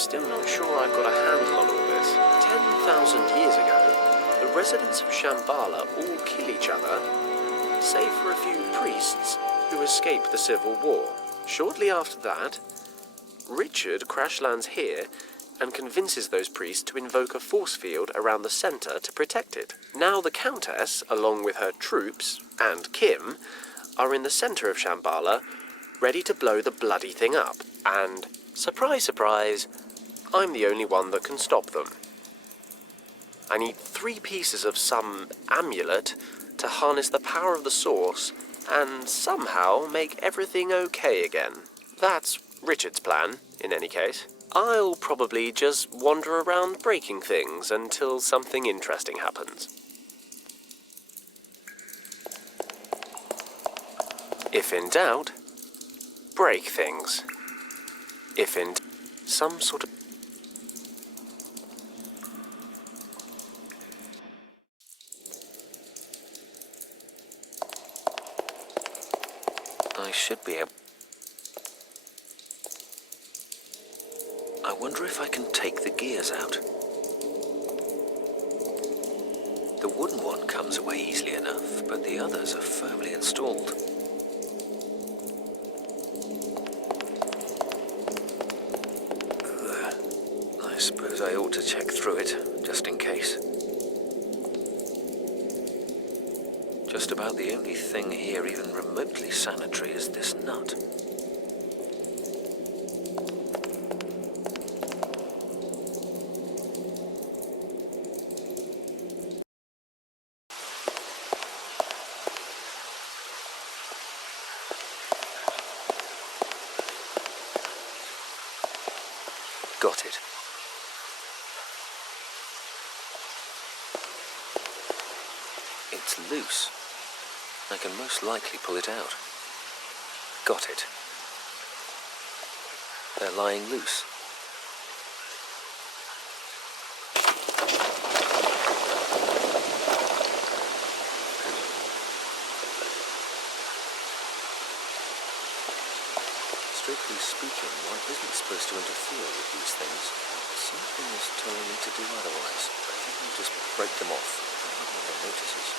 still not sure I've got a handle on all this. 10,000 years ago, the residents of Shambala all kill each other, save for a few priests who escape the civil war. Shortly after that, Richard crash lands here and convinces those priests to invoke a force field around the center to protect it. Now the Countess, along with her troops, and Kim, are in the center of Shambala, ready to blow the bloody thing up. And, surprise, surprise, I'm the only one that can stop them. I need 3 pieces of some amulet to harness the power of the source and somehow make everything okay again. That's Richard's plan, in any case. I'll probably just wander around breaking things until something interesting happens. If in doubt, break things. If in some sort of... I should be able... I wonder if I can take the gears out. The wooden one comes away easily enough, but the others are firmly installed. I suppose I ought to check through it, just in case. Just about the only thing here even remotely sanitary is this nut. Got it. It's loose. I can most likely pull it out. Got it. They're lying loose. Strictly speaking, one isn't supposed to interfere with these things. Something is telling me to do otherwise. I think I'll just break them off. I hope no one notices.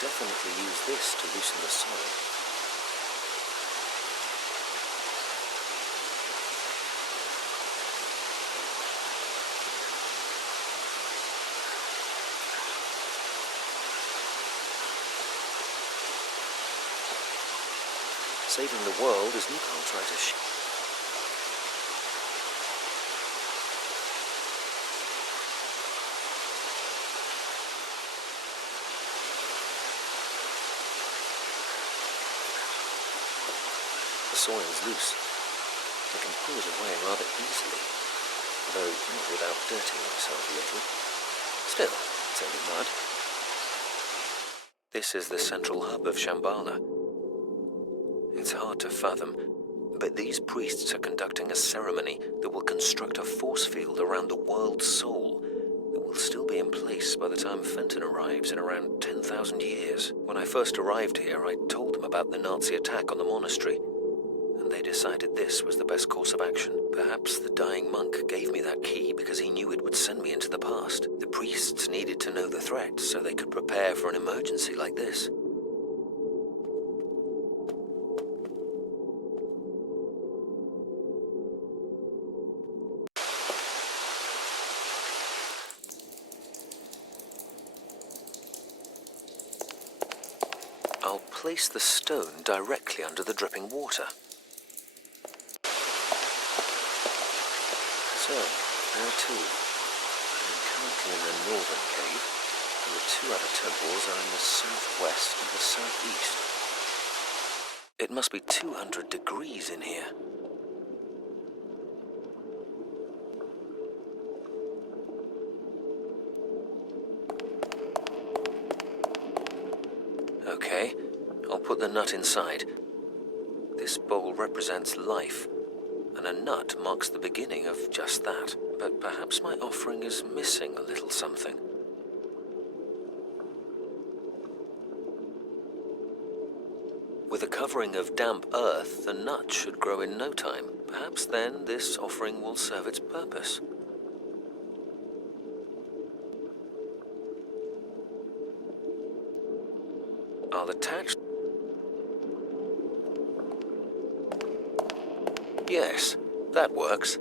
Definitely use this to loosen the soil. Saving the world isn't. I'll try to The soil's loose. I can pull it away rather easily, though not without dirtying myself a little. Still, it's only mud. This is the central hub of Shambala. It's hard to fathom, but these priests are conducting a ceremony that will construct a force field around the world's soul that will still be in place by the time Fenton arrives in around 10,000 years. When I first arrived here, I told them about the Nazi attack on the monastery, and they decided this was the best course of action. Perhaps the dying monk gave me that key because he knew it would send me into the past. The priests needed to know the threat so they could prepare for an emergency like this. I'll place the stone directly under the dripping water. So, there too. I'm currently in the northern cave, and the 2 other temples are in the southwest and the southeast. It must be 200 degrees in here. Okay, I'll put the nut inside. This bowl represents life, and a nut marks the beginning of just that. But perhaps my offering is missing a little something. With a covering of damp earth, the nut should grow in no time. Perhaps then this offering will serve its purpose. I'll attach... Yes, that works.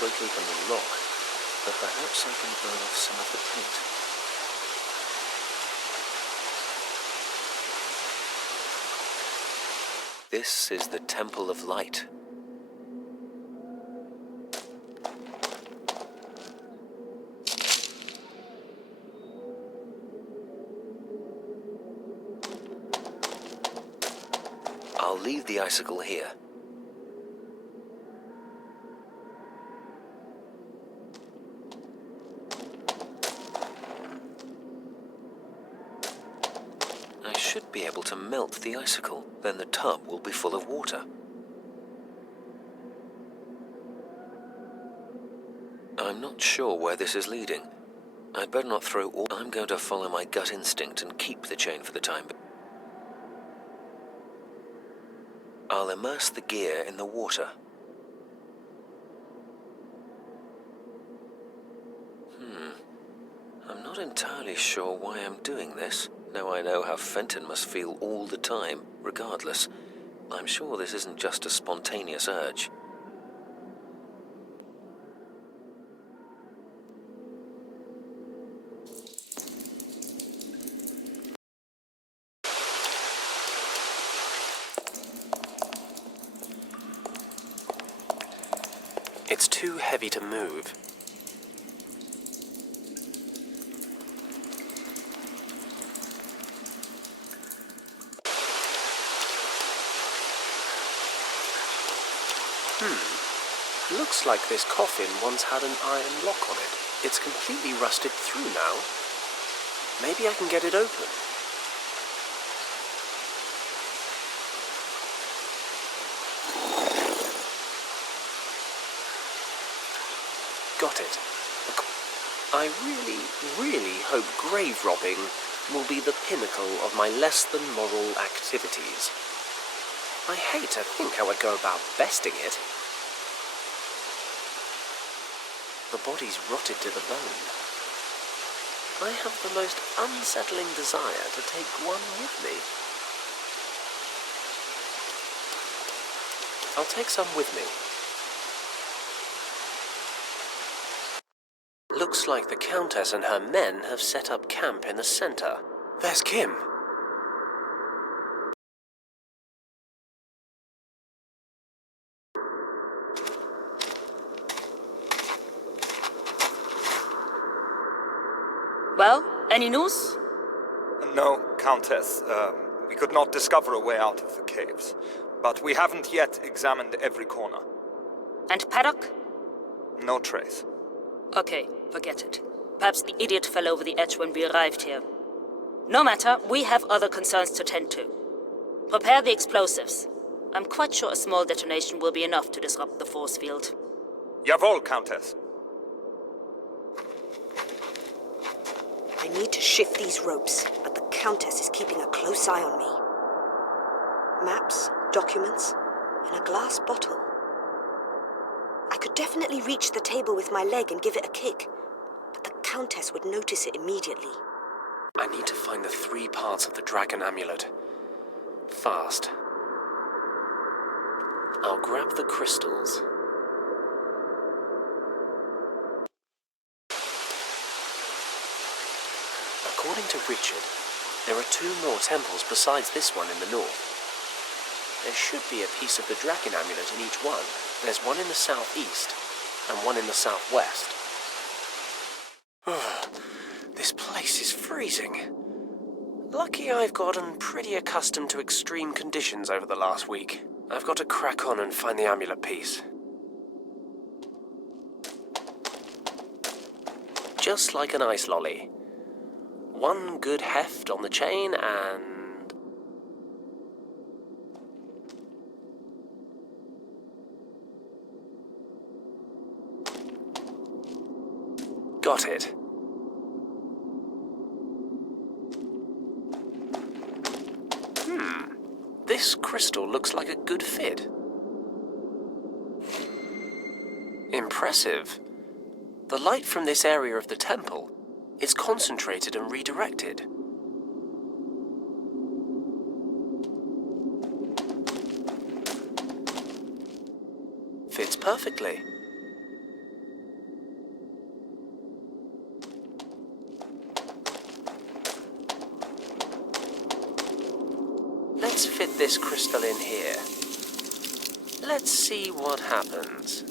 Break open the lock, but perhaps I can burn off some of the paint. This is the Temple of Light. I'll leave the icicle here. I should be able to melt the icicle, then the tub will be full of water. I'm not sure where this is leading. I'd better not throw all... I'm going to follow my gut instinct and keep the chain for the time being. I'll immerse the gear in the water. I'm not entirely sure why I'm doing this. Now I know how Fenton must feel all the time, regardless. I'm sure this isn't just a spontaneous urge. It's too heavy to move. Looks like this coffin once had an iron lock on it. It's completely rusted through now. Maybe I can get it open. Got it. I really hope grave robbing will be the pinnacle of my less than moral activities. I hate to think how I'd go about besting it. The body's rotted to the bone. I have the most unsettling desire to take one with me. I'll take some with me. Looks like the Countess and her men have set up camp in the center. There's Kim. Well, any news? No, Countess. We could not discover a way out of the caves. But we haven't yet examined every corner. And Paddock? No trace. Okay, forget it. Perhaps the idiot fell over the edge when we arrived here. No matter, we have other concerns to tend to. Prepare the explosives. I'm quite sure a small detonation will be enough to disrupt the force field. Jawohl, Countess. I need to shift these ropes, but the Countess is keeping a close eye on me. Maps, documents, and a glass bottle. I could definitely reach the table with my leg and give it a kick, but the Countess would notice it immediately. I need to find the 3 parts of the dragon amulet. Fast. I'll grab the crystals. A According to Richard, there are 2 more temples besides this one in the north. There should be a piece of the dragon amulet in each one. There's one in the southeast and one in the southwest. This place is freezing. Lucky I've gotten pretty accustomed to extreme conditions over the last week. I've got to crack on and find the amulet piece. Just like an ice lolly. One good heft on the chain and... got it. This crystal looks like a good fit. Impressive. The light from this area of the temple is concentrated and redirected. Fits perfectly. Let's fit this crystal in here. Let's see what happens.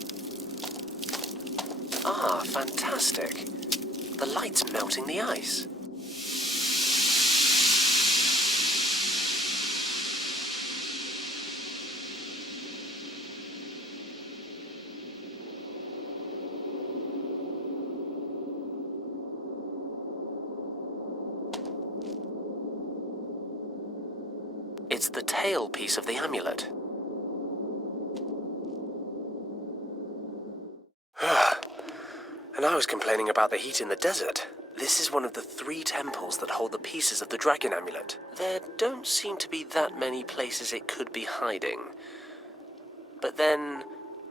Ah, fantastic. The light's melting the ice. It's the tail piece of the amulet. And I was complaining about the heat in the desert. This is one of the 3 temples that hold the pieces of the dragon amulet. There don't seem to be that many places it could be hiding. But then,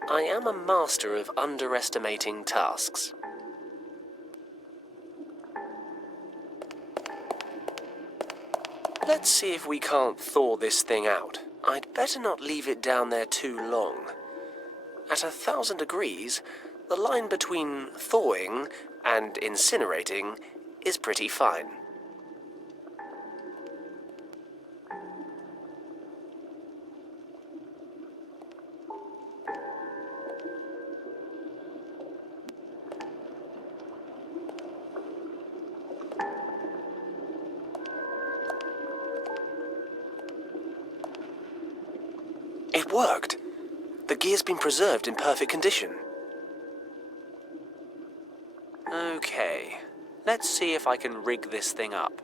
I am a master of underestimating tasks. Let's see if we can't thaw this thing out. I'd better not leave it down there too long. At 1,000 degrees, the line between thawing and incinerating is pretty fine. It worked. The gear's been preserved in perfect condition. Okay, let's see if I can rig this thing up.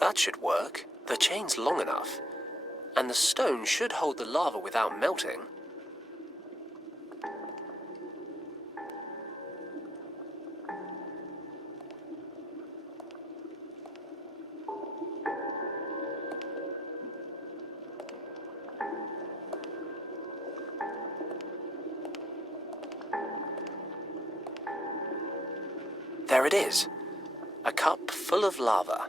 That should work. The chain's long enough, and the stone should hold the lava without melting. There it is, a cup full of lava.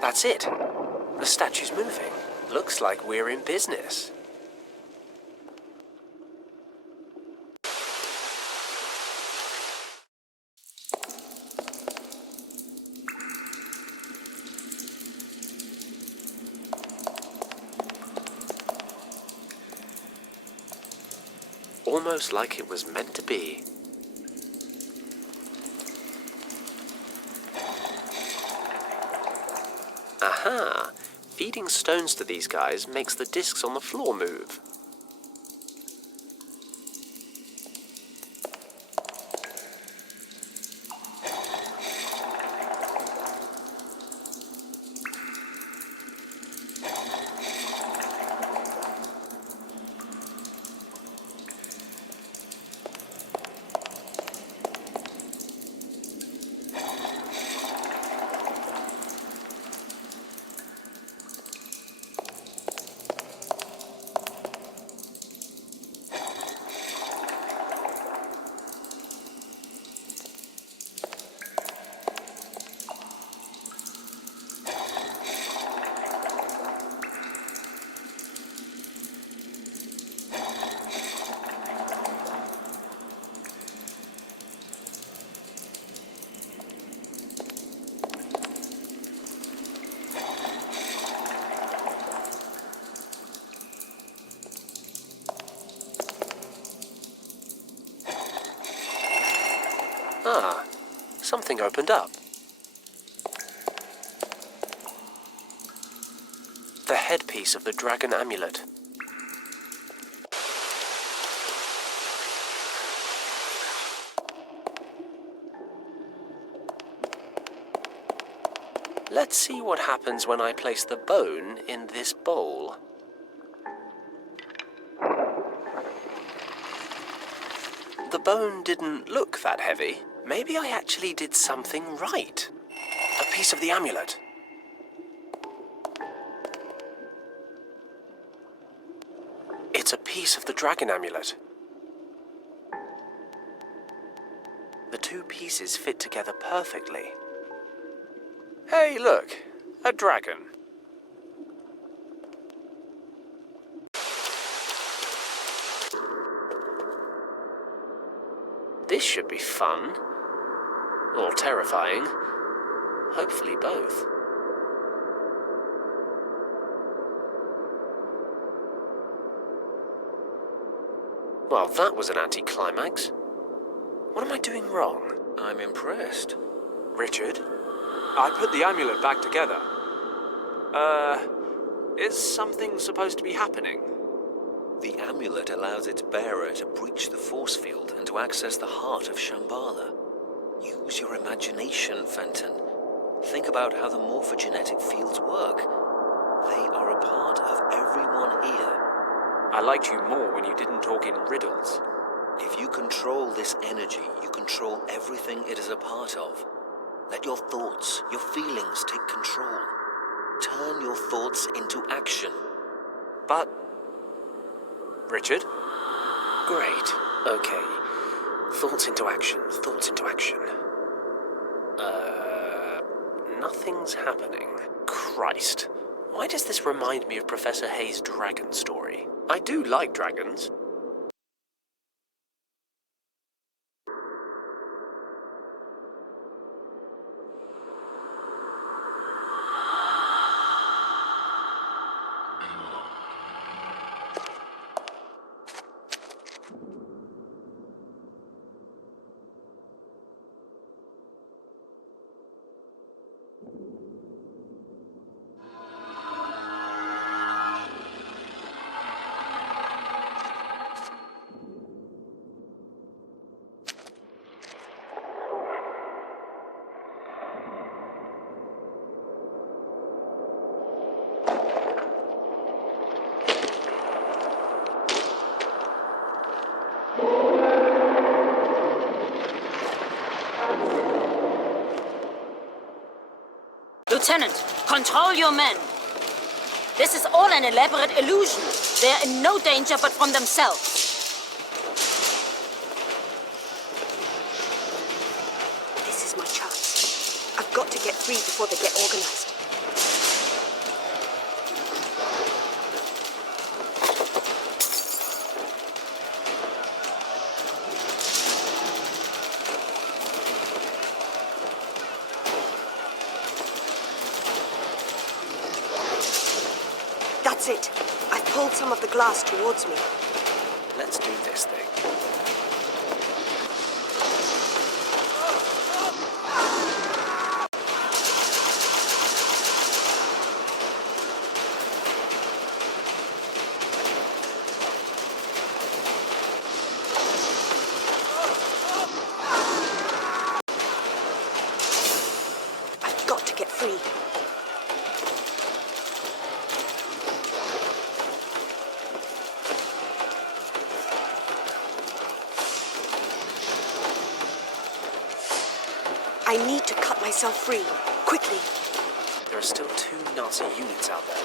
That's it. The statue's moving. Looks like we're in business. Almost like it was meant to be. Aha! Feeding stones to these guys makes the discs on the floor move. something opened up. The headpiece of the dragon amulet. Let's see what happens when I place the bone in this bowl. The bone didn't look that heavy. Maybe I actually did something right. A piece of the amulet. It's a piece of the dragon amulet. The two pieces fit together perfectly. Hey, look, a dragon. This should be fun. Or terrifying. Hopefully both. Well, that was an anticlimax. What am I doing wrong? I'm impressed. Richard? I put the amulet back together. Is something supposed to be happening? The amulet allows its bearer to breach the force field and to access the heart of Shambala. Use your imagination, Fenton. Think about how the morphogenetic fields work. They are a part of everyone here. I liked you more when you didn't talk in riddles. If you control this energy, you control everything it is a part of. Let your thoughts, your feelings take control. Turn your thoughts into action. But... Richard? Great. Okay. Thoughts into action. Thoughts into action. Nothing's happening. Christ. Why does this remind me of Professor Hayes' dragon story? I do like dragons. Lieutenant, control your men. This is all an elaborate illusion. They're in no danger but from themselves. This is my chance. I've got to get free before they get organized. That's it. I've pulled some of the glass towards me. Let's do this thing. I've got to get free. I need to cut myself free, quickly. There are still 2 Nazi units out there.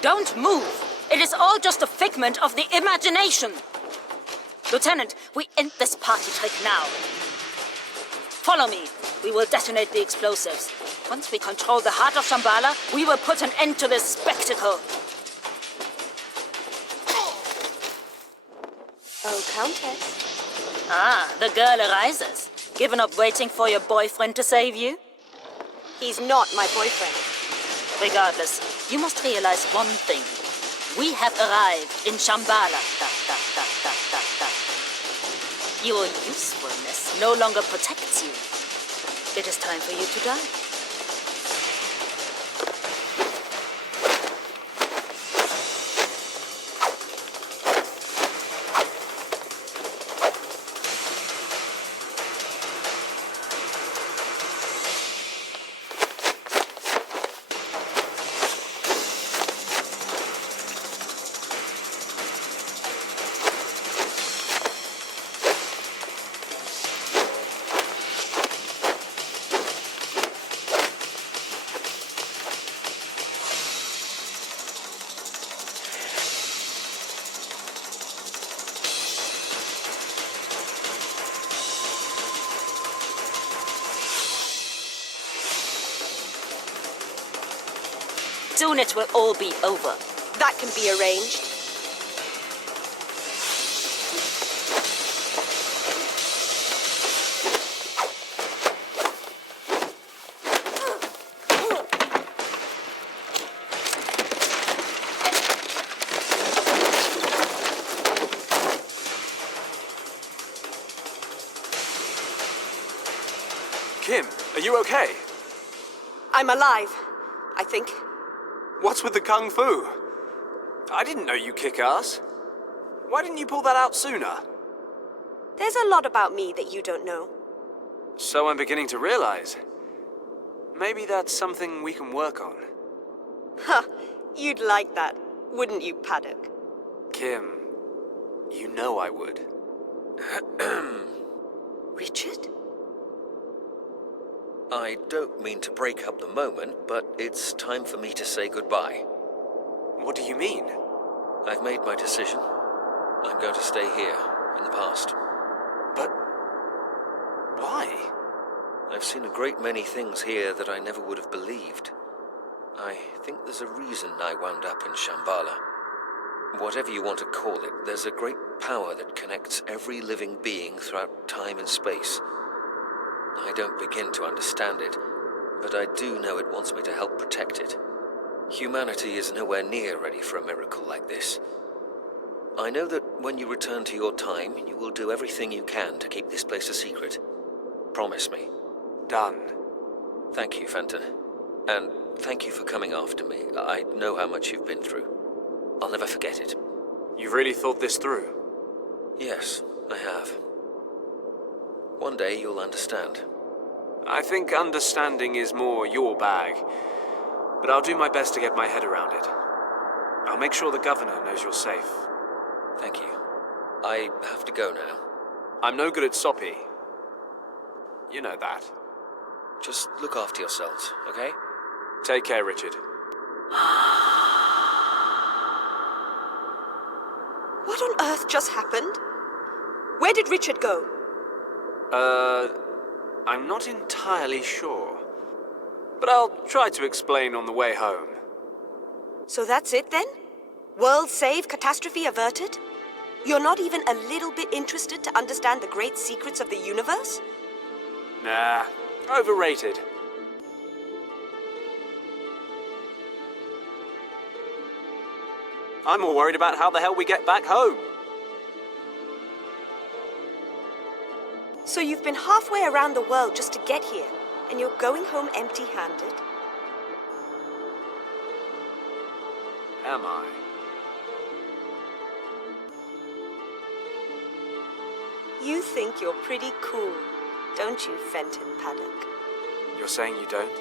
Don't move! It is all just a figment of the imagination! Lieutenant, we end this party trick now. Follow me. We will detonate the explosives. Once we control the heart of Shambala, we will put an end to this spectacle. Countess. Ah, the girl arises. Given up waiting for your boyfriend to save you? He's not my boyfriend. Regardless, you must realize one thing. We have arrived in Shambala. Your usefulness no longer protects you. It is time for you to die. Soon it will all be over. That can be arranged. Kim, are you okay? I'm alive, I think. What's with the kung fu? I didn't know you kick ass. Why didn't you pull that out sooner? There's a lot about me that you don't know. So I'm beginning to realize. Maybe that's something we can work on. Ha! You'd like that, wouldn't you, Paddock? Kim, you know I would. Richard? I don't mean to break up the moment, but it's time for me to say goodbye. What do you mean? I've made my decision. I'm going to stay here, in the past. But why? I've seen a great many things here that I never would have believed. I think there's a reason I wound up in Shambala. Whatever you want to call it, there's a great power that connects every living being throughout time and space. I don't begin to understand it, but I do know it wants me to help protect it. Humanity is nowhere near ready for a miracle like this. I know that when you return to your time, you will do everything you can to keep this place a secret. Promise me. Done. Thank you, Fenton. And thank you for coming after me. I know how much you've been through. I'll never forget it. You've really thought this through? Yes, I have. One day you'll understand. I think understanding is more your bag, but I'll do my best to get my head around it. I'll make sure the governor knows you're safe. Thank you. I have to go now. I'm no good at soppy. You know that. Just look after yourselves, okay? Take care, Richard. What on earth just happened? Where did Richard go? I'm not entirely sure. But I'll try to explain on the way home. So that's it then? World saved, catastrophe averted? You're not even a little bit interested to understand the great secrets of the universe? Nah, overrated. I'm more worried about how the hell we get back home. So you've been halfway around the world just to get here, and you're going home empty-handed? Am I? You think you're pretty cool, don't you, Fenton Paddock? You're saying you don't?